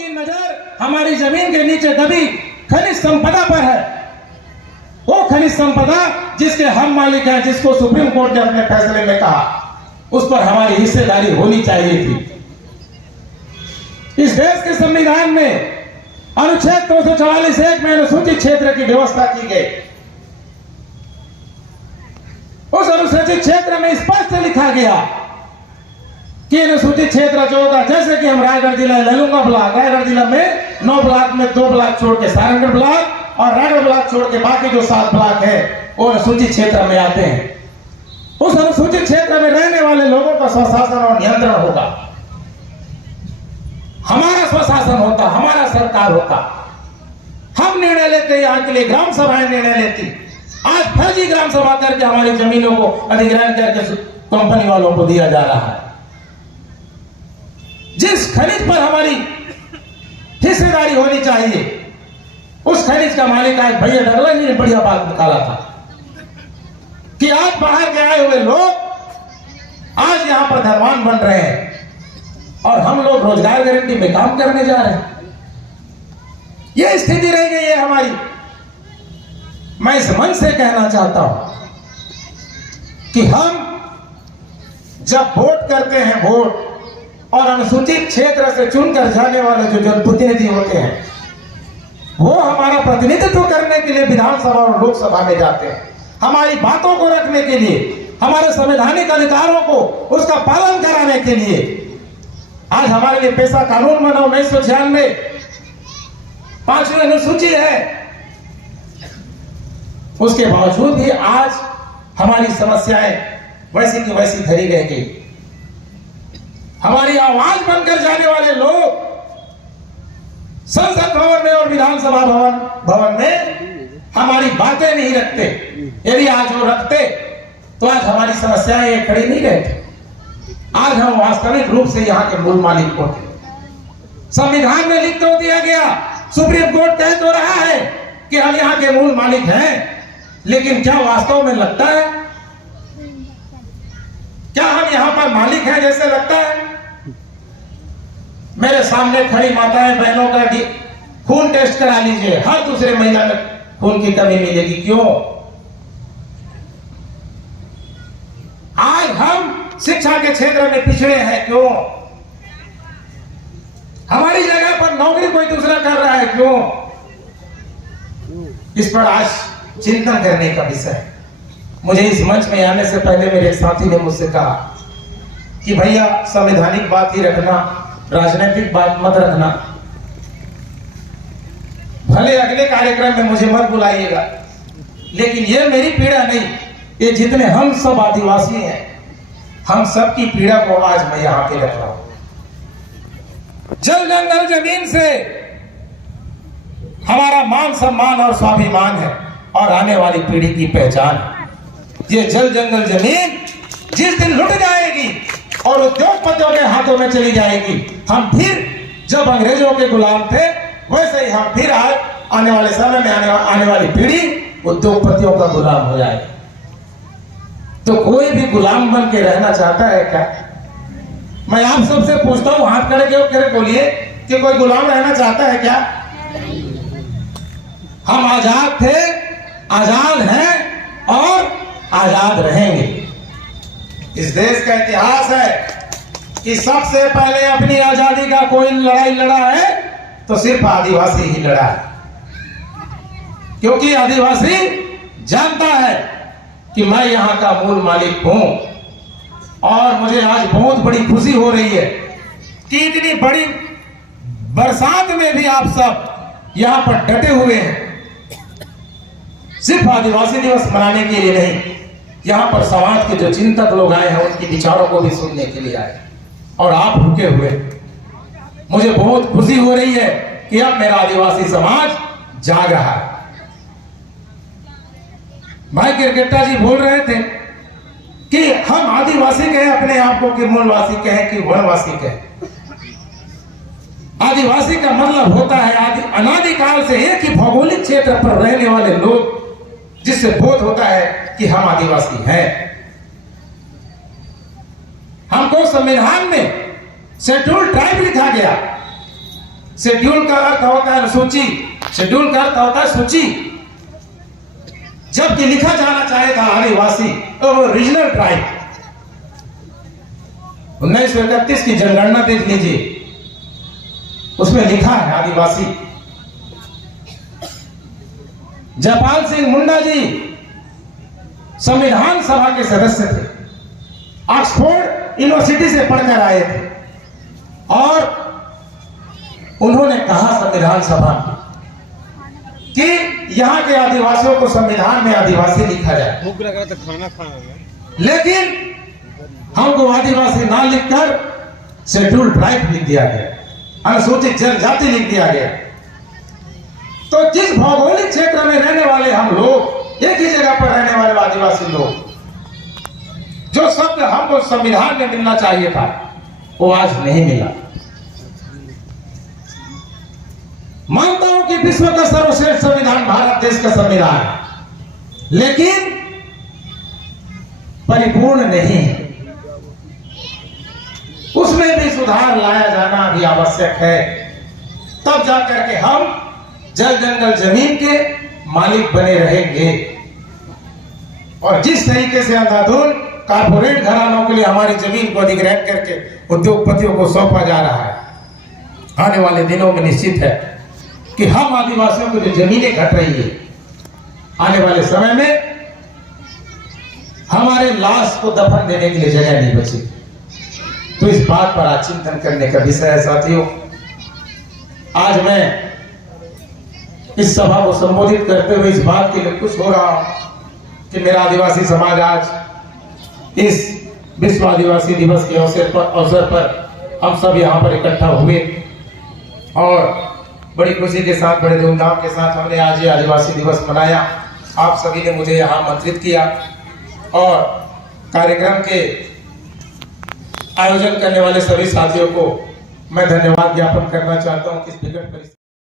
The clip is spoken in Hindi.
की नजर हमारी जमीन के नीचे दबी खनिज संपदा पर है। वो खनिज संपदा जिसके हम मालिक हैं, जिसको सुप्रीम कोर्ट ने अपने फैसले में कहा, उस पर हमारी हिस्सेदारी होनी चाहिए थी। इस देश के संविधान में अनुच्छेद 244(1) में अनुसूचित क्षेत्र की व्यवस्था की गई। उस अनुसूचित क्षेत्र में स्पष्ट लिखा गया कि अनुसूचित क्षेत्र जो होगा, जैसे कि हम रायगढ़ जिला ले लूंगा ब्लॉक, रायगढ़ जिला में 9 ब्लॉक में 2 ब्लॉक छोड़ के सारंगढ़ ब्लॉक और रायगढ़ ब्लॉक छोड़ के बाकी जो 7 ब्लॉक है वो अनुसूचित क्षेत्र में आते हैं। उस अनुसूचित क्षेत्र में रहने वाले लोगों का स्वशासन और नियंत्रण होगा, हमारा स्वशासन होता, हमारा सरकार होता। हम निर्णय लेते, यहाँ के लिए ग्राम सभाएं निर्णय लेती। आज फर्जी ग्राम सभा करके हमारी जमीनों को अधिग्रहण करके कंपनी वालों को दिया जा रहा है। जिस खनिज पर हमारी हिस्सेदारी होनी चाहिए, उस खनिज का मालिक आज भैया डगला जी ने बढ़िया बात निकाला था कि आज बाहर के आए हुए लोग आज यहां पर धनवान बन रहे हैं और हम लोग रोजगार गारंटी में काम करने जा रहे हैं। यह स्थिति रह गई है हमारी। मैं इस मन से कहना चाहता हूं कि हम जब वोट करते हैं, वोट और अनुसूचित क्षेत्र से चुनकर जाने वाले जो जनप्रतिनिधि होते हैं, वो हमारा प्रतिनिधित्व करने के लिए विधानसभा और लोकसभा में जाते हैं, हमारी बातों को रखने के लिए, हमारे संवैधानिक अधिकारों को उसका पालन कराने के लिए। आज हमारे लिए पेशा कानून बना 1996, 5वीं अनुसूची है, उसके बावजूद भी आज हमारी समस्याएं वैसी की वैसी धरी रह गई। हमारी आवाज बनकर जाने वाले लोग संसद भवन में और विधानसभा भवन में हमारी बातें नहीं रखते। यदि आज वो रखते तो आज हमारी समस्याएं ये खड़ी नहीं रहती। आज हम वास्तविक रूप से यहाँ के मूल मालिक होते। संविधान में लिख तो दिया गया, सुप्रीम कोर्ट कह तो रहा है कि हम यहाँ के मूल मालिक हैं, लेकिन क्या वास्तव में लगता है? क्या हम यहाँ पर मालिक हैं जैसे लगता है? मेरे सामने खड़ी माताएं बहनों का खून टेस्ट करा लीजिए, हर दूसरे महिला में खून की कमी मिलेगी। क्यों? आज हम शिक्षा के क्षेत्र में पिछड़े हैं। क्यों? हमारी जगह पर नौकरी कोई दूसरा कर रहा है। क्यों? इस पर आज चिंतन करने का विषय है। मुझे इस मंच में आने से पहले मेरे साथी ने मुझसे कहा कि भैया संवैधानिक बात ही रखना, राजनीतिक बात मत रखना। भले अगले कार्यक्रम में मुझे मत बुलाइएगा, लेकिन ये मेरी पीड़ा नहीं, ये जितने हम सब आदिवासी हैं, हम सब की पीड़ा को आज मैं यहां पे रख रहा हूं। जल जंगल जमीन से हमारा मान सम्मान और स्वाभिमान है और आने वाली पीढ़ी की पहचान है। ये जल जंगल जमीन जिस दिन लुट जाएगी और उद्योगपतियों के हाथों में चली जाएगी, हम फिर जब अंग्रेजों के गुलाम थे वैसे ही हम फिर आज आने वाले समय में आने वाली पीढ़ी उद्योगपतियों का गुलाम हो जाएगी। तो कोई भी गुलाम बन के रहना चाहता है क्या? मैं आप सबसे पूछता हूं, हाथ खड़े करके बोलिए कि कोई गुलाम रहना चाहता है क्या? हम आजाद थे, आजाद हैं और आजाद रहेंगे। इस देश का इतिहास है कि सबसे पहले अपनी आजादी का कोई लड़ाई लड़ा है तो सिर्फ आदिवासी ही लड़ा है, क्योंकि आदिवासी जानता है कि मैं यहां का मूल मालिक हूं। और मुझे आज बहुत बड़ी खुशी हो रही है कि इतनी बड़ी बरसात में भी आप सब यहां पर डटे हुए हैं। सिर्फ आदिवासी दिवस मनाने के लिए नहीं, यहां पर समाज के जो चिंतक लोग आए हैं उनके विचारों को भी सुनने के लिए आए और आप रुके हुए। मुझे बहुत खुशी हो रही है कि अब मेरा आदिवासी समाज जाग रहा है। भाई क्रिकेटा जी बोल रहे थे कि हम आदिवासी कहें अपने आप को कि मूलवासी कहें कि वनवासी कहें। आदिवासी का मतलब होता है अनादिकाल से एक ही भौगोलिक क्षेत्र पर रहने वाले लोग, जिससे बोध होता है कि हम आदिवासी हैं। हमको संविधान में शेड्यूल ट्राइब लिखा गया। शेड्यूल का अर्थ होता है सूची, शेड्यूल का अर्थ होता है सूची। जबकि लिखा जाना चाहेगा आदिवासी तो वो रीजनल ट्राइब। 1931 की जनगणना देख लीजिए, उसमें लिखा है आदिवासी। जयपाल सिंह मुंडा जी संविधान सभा के सदस्य थे, ऑक्सफोर्ड यूनिवर्सिटी से पढ़कर आए थे और उन्होंने कहा संविधान सभा में कि यहां के आदिवासियों को संविधान में आदिवासी लिखा जाए, भूख लगा तो खाना खाना, लेकिन हमको आदिवासी ना लिखकर शेड्यूल ट्राइब लिख दिया गया, अनुसूचित जनजाति लिख दिया गया। तो जिस भौगोलिक क्षेत्र में रहने वाले हम लोग, एक ही जगह पर रहने वाले आदिवासी लोग, जो शब्द हमको संविधान में मिलना चाहिए था वो आज नहीं मिला। मानता हूं कि विश्व का सर्वश्रेष्ठ संविधान भारत देश का संविधान है, लेकिन परिपूर्ण नहीं है। उसमें भी सुधार लाया जाना भी आवश्यक है, तब जाकर के हम जल जंगल जमीन के मालिक बने रहेंगे। और जिस तरीके से अंधाधुन कारपोरेट घरानों के लिए हमारी जमीन को अधिग्रहण करके उद्योगपतियों को सौंपा जा रहा है, आने वाले दिनों में निश्चित है कि हम आदिवासियों को जो जमीनें घट रही है, आने वाले समय में हमारे लाश को दफन देने के लिए जगह नहीं बची। तो इस बात पर आज चिंतन करने का विषय है साथियों। आज मैं इस सभा को संबोधित करते हुए इस बात के लिए खुश हो रहा हूं कि मेरा आदिवासी समाज आज इस विश्व आदिवासी दिवस के अवसर पर हम सब यहाँ पर इकट्ठा हुए और बड़ी खुशी के साथ, बड़े धूमधाम के साथ हमने आज ये आदिवासी दिवस मनाया। आप सभी ने मुझे यहाँ आमंत्रित किया और कार्यक्रम के आयोजन करने वाले सभी साथियों को मैं धन्यवाद ज्ञापन करना चाहता हूँ। किस विकट परिस्थिति